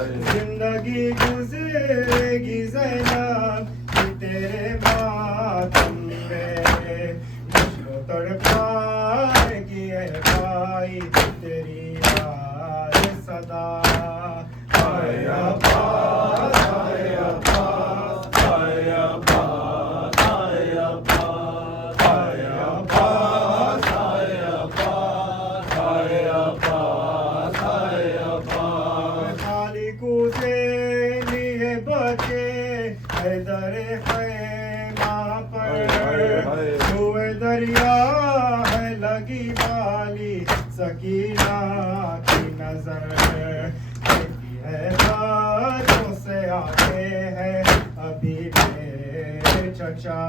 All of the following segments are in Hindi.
जिंदगी गुजरेगी ज़ैनब तेरे मातम में, मुझको तड़पाएगी ऐ भाई तेरी याद सदा। हाय अब्बास, हाय अब्बास, हाय अब्बास, हाय अब्बास, हाय अब्बास, हाय अब्बास, हाय अब्बास, हाय अब्बास। खालिकू से लिए बचे दरे खैमा पर, हुए दरिया है लगी वाली सकीना की नजर, देखी है बातों से आगे है अभी मेरे चचा।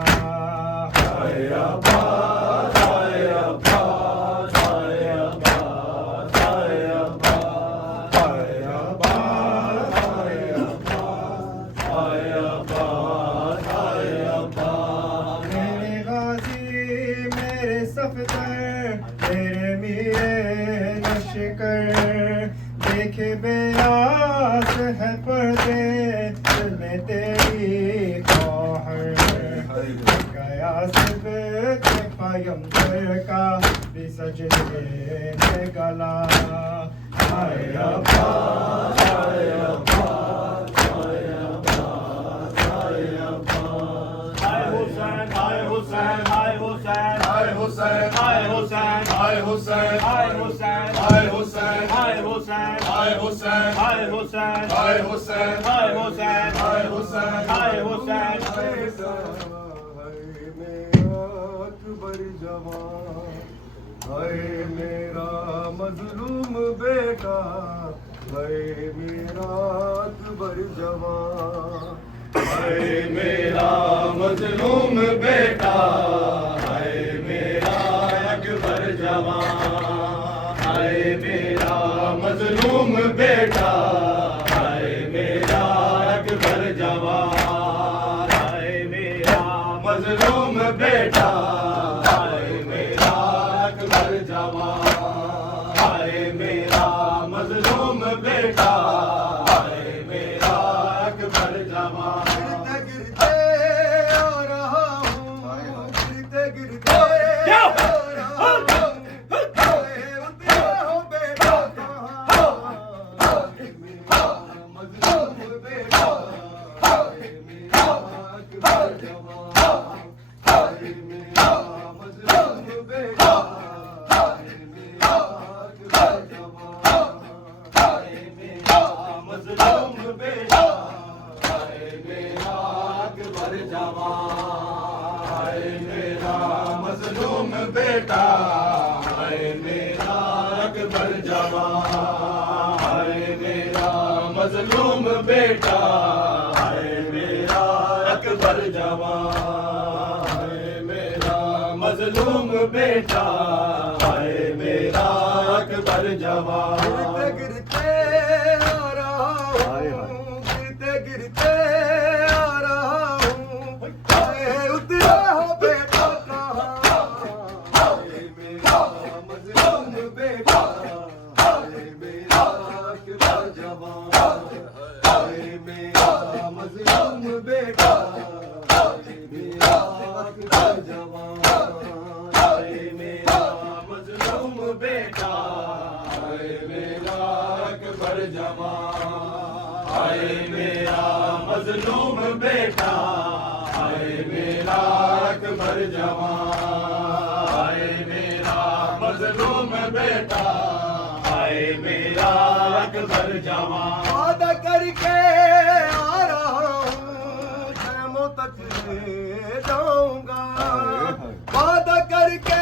हाय अब्बास, हाय अब्बास, हाय अब्बास, हाय अब्बास, हाय अब्बास, हाय अब्बास, हाय अब्बास, हाय अब्बास। मेरे गाजी मेरे सफदर मेरे मीरे लश्कर, देखे बेआस है पर्दे दिल में तेरी ख्वाहिश, गया सिर्फ के पैगंबर का भी सजदे में गला। हाय अब्बास, हाय अब्बास, हाय अब्बास, हाय अब्बास। हाय हुसैन, हाय हुसैन, हाय हुसैन, हाय हुसैन, हाय हुसैन, हाय हुसैन, हाय हुसैन, हाय हुसैन, हाय हुसैन, हाय हुसैन, हाय हुसैन, हाय हुसैन, हाय हुसैन, हाय हुसैन, हाय हुसैन, हाय हुसैन। अकबर जवान, हाय मेरा मजलूम बेटा, हाय मेरा अकबर जवान, हाय मेरा मजलूम बेटा, हाय मेरा अकबर जवान, हाय मेरा मजलूम बेटा, हाय मेरा अकबर जवान, हाय मेरा मजलूम बेटा, हाय मेरा अकबर जवान, हाय मेरा मजलूम बेटा, हाय मेरा अकबर जवान। गिरते आ रहा हूँ, गिरते गिरते आ रहा हूँ, उतरे हो बेटा कहाँ, मेरा मजलूम बेटा, मेरा अकबर जवान, मेरा मजलूम बेटा, मेरा अकबर जवान, मेरा मजलूम बेटा, मेरा अकबर जवान, मेरा मजलूम बेटा, मेरा अकबर जवान, मेरा मजलूम बेटा, मेरा अकबर जवान, मेरा मजलूम बेटा, मेरा अकबर जवान। गिरते आ रहा हूँ, गिरते गिरते आ रहा हूँ, उतरा हो बेटा कहाँ, मेरा मजलूम बेटा, मेरा अकबर जवान, मेरा मजलूम बेटा, मेरा अकबर जवान, मेरा मजलूम बेटा, मेरा अकबर जवान, मेरा मजलूम बेटा, मेरा अकबर जवान, मेरा मजलूम बेटा, मेरा अकबर जवान। वादा करके आ रहा हूँ, खैमों तक ले जाऊंगा, वादा करके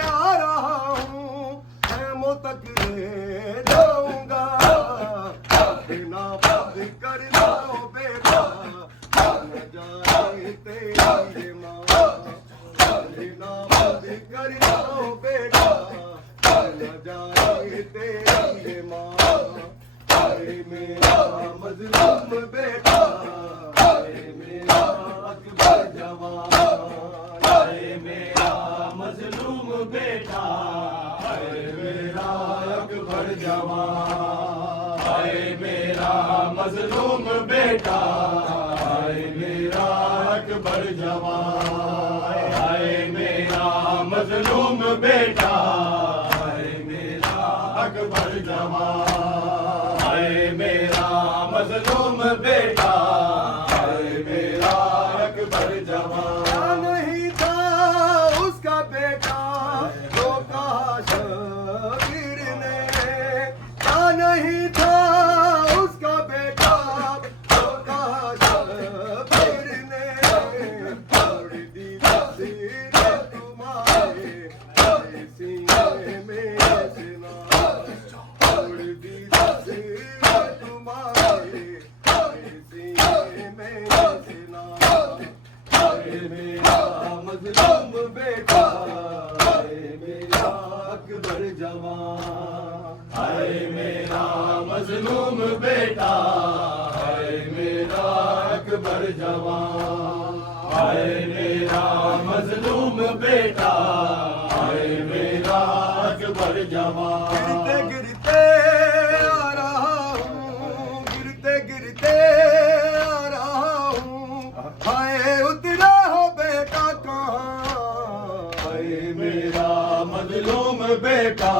आ रहा हूँ, खैमों तक ले जाऊंगा, बिना बात करना बेटा, न जाए तेरी माँ, बिना बात करना बेटा, न जाए तेरी माँ, मेरा मजलूम बेटा, मेरा अकबर जवान, मेरा मजलूम बेटा, मेरा अकबर जवान, मेरा मजलूम बेटा, हाय मेरा अकबर जवान, हाय मेरा मजलूम बेटा, हाय मेरा अकबर जवान, हाय मेरा मजलूम बेटा, हाय मेरा अकबर जवान। नहीं था उसका बेटा जो कहा शबीर ने, क्या नहीं था उसका बेटा जो कहा शबीर ने, छोड़ दी तस्वीर तुम्हारे सीने में सिना, छोड़ दी तस्वीर तुम्हारे सीने में सिना, हाय मेरा मजलूम बेटा, हाय मेरा अकबर जवान, हाय मेरा मजलूम बेटा, हाय मेरा अकबर जवान, हाय मेरा मजलूम बेटा, हाय मेरा अकबर जवान। गिरते गिरते आ रहा हूँ, गिरते गिरते आ रहा हूँ, हाय उतरा हो बेटा कहाँ, हाय मेरा मजलूम बेटा,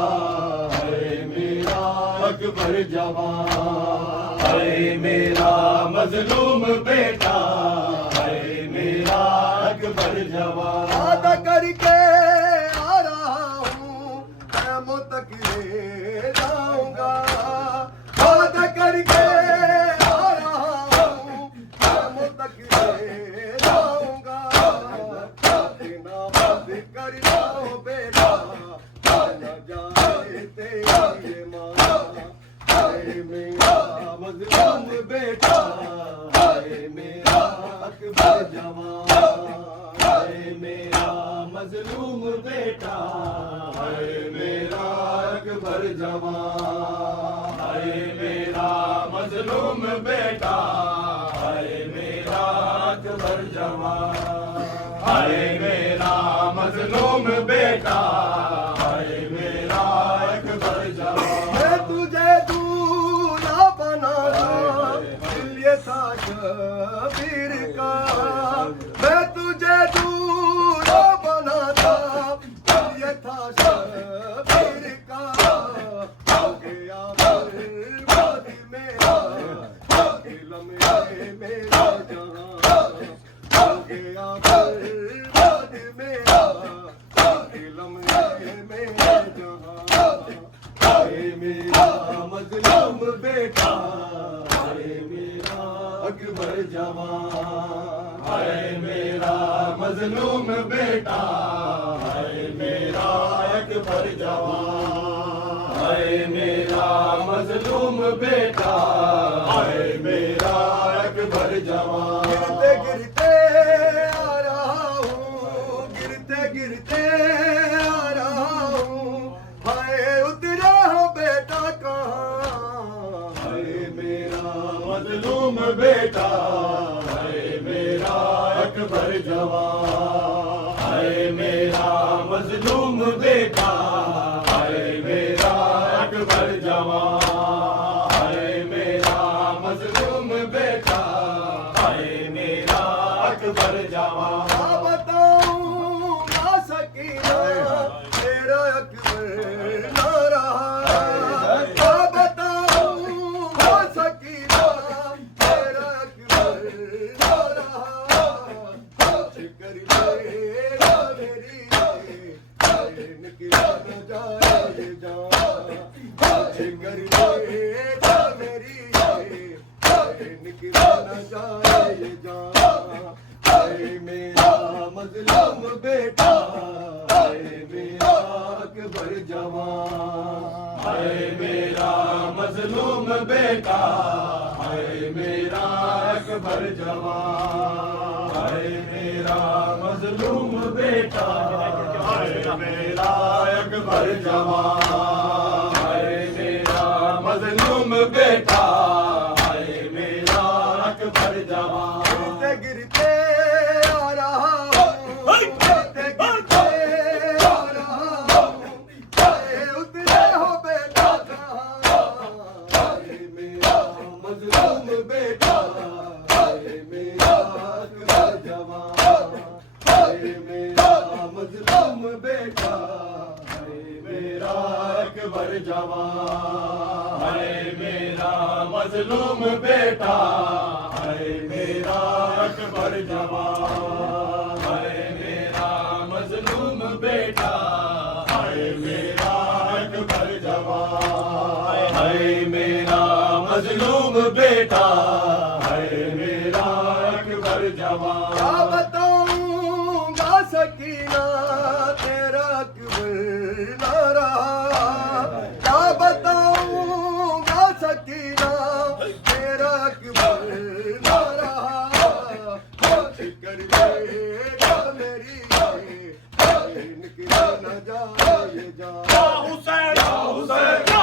हाय मेरा अकबर जवान, हाय मेरा मजलूम बेटा, हाय मेरा अकबर जवान। वादा करके आ रहा हूँ क़यामत तक ले जाऊंगा, वादा करके आ रहा हूँ क़यामत तक ले जाऊंगा, ना बंद कर जाओ बेटा, न जाए तेरी माँ, हाय मेरा मजलूम बेटा, हाय मेरा अकबर जवान, हाय मेरा मजलूम बेटा, हाय मेरा अकबर जवान, हाय मेरा मजलूम बेटा, हाय मेरा अकबर जवान, हाय मेरा मजलूम बेटा, हाय मेरा अकबर जवान। मैं तुझे दूल्हा बनाना दिल ये था शबीर का, मैं तुझे दूल्हा बनाता दिल ये था शबीर का, हो गया बर्बाद मेरा लम्हे मेरा जहां, हो गया बर्बाद मेरा लम्हे मेरा जहां, हाय मेरा मजलूम बेटा, हाय मेरा अकबर जवान, हाय मेरा मजलूम बेटा, हाय मेरा अकबर जवान, हाय मेरा मजलूम बेटा, हाय मेरा अकबर जवान। गिरते गिरते आ रहा हूँ, गिरते गिरते आ रहा हूँ, हाय उतरा हो बेटा कहाँ, हाय मेरा मजलूम बेटा, हाय मेरा अकबर जवान, हाय मेरा मजलूम बेटा, हाय मेरा अकबर जवान, हाय मेरा मजलूम बेटा, हाय मेरा अकबर जवान। बताऊं ना सकीना मेरा अकबर ना रहा, बताऊं ना सकीना मेरा अकबर ना रहा, कर लेगा मेरी निकला न जाए जान, कर लेगा मेरी निकला न जाए जान, हाय मेरा मजलूम बेटा, हाय मेरा अकबर जवान, हाय मेरा मजलूम बेटा, हाय मेरा अकबर जवान, हाय मेरा मजलूम बेटा, हाय मेरा अकबर जवान, हाय मेरा मजलूम बेटा, हाय मेरा अकबर जवान। गिरते गिरते आ रहा हूँ, गिरते गिरते आ रहा हूँ, हाय उतरे हो बेटा कहाँ, हाय मेरा मजलूम मजलूम बेटा, हाय मेरा अकबर जवान, हाय मेरा मजलूम बेटा, हाय मेरा अकबर जवान, हाय मेरा मजलूम बेटा, हाय मेरा अकबर जवान, हाय मेरा मजलूम बेटा, हाय मेरा अकबर जवान, हाय मेरा मजलूम बेटा, हाय मेरा अकबर जवान। क्या बताऊंगा सकीना तेरा अकबर ना रहा, क्या बताऊंगा सकीना तेरा अकबर ना रहा, कर देगा मेरी निकल न जाए जा हुसैन, हुसैन